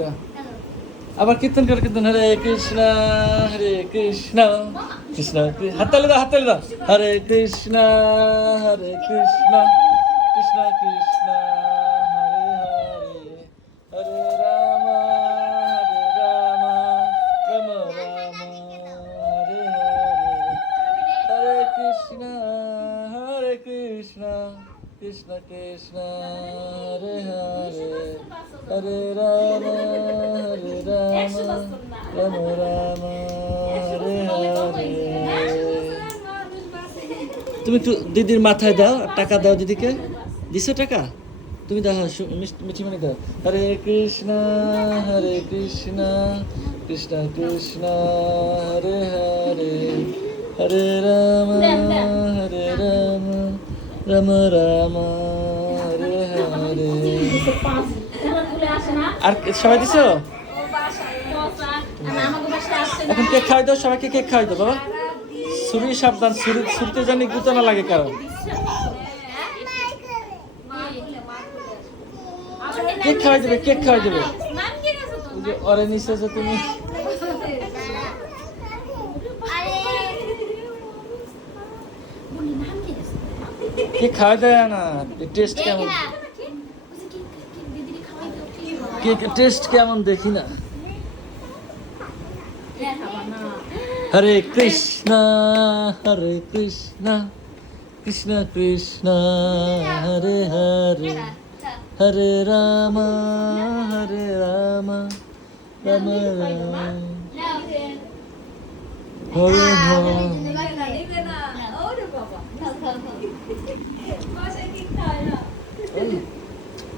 দাও আবার কীর্তন করে কীর্তন হরে কৃষ্ণ কৃষ্ণ কৃষ্ণ হাততালি দাও হরে কৃষ্ণ কৃষ্ণ কৃষ্ণ কৃষ্ণ হরে হরে হরে রাম রাম রাম হরে হরে কৃষ্ণ কৃষ্ণ কৃষ্ণ হরে হরে হরে রাম রাম রাম হরে হরে। তুমি একটু দিদির মাথায় দাও, টাকা দাও দিদিকে। দিছো টাকা? তুমি দাও, মিঠি মানে দাও। হরে কৃষ্ণ কৃষ্ণ কৃষ্ণ হরে হরে হরে রাম রাম রাম হরে হরে। আর সবাই দিছো? এখন কেক খাওয়াই দাও, সবাইকে কেক খাওয়াই দাও বাবা। ছুরি সাবধান, ছুরিতে জানি গুতো না লাগে কারণ। কেক খাওয়াই দেবে, কেক খাওয়াই দেবে। ওই যে অরে নিচে যে তুমি কেক খাওয়াই দেয় না, টেস্ট কেমন, কেক টেস্ট কেমন দেখি না। হরে কৃষ্ণ কৃষ্ণ কৃষ্ণ হরে হরে হরে রাম রাম রাম হরে হরে।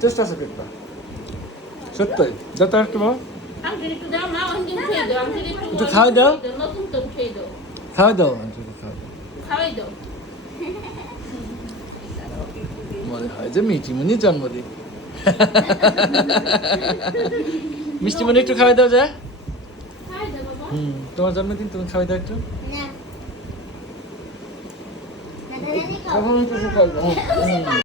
টেস্ট আছে কেকটা সত্যি। যত একটু বাবা একটু খাওয়াই দাও, খাওয়াই দাও, মনে হয় যে মিঠিমণির জন্মদিন। মিষ্টিমণি একটু খাওয়াই দাও যা। তোমার জন্মদিন, তুমি খাওয়াই দাও একটু।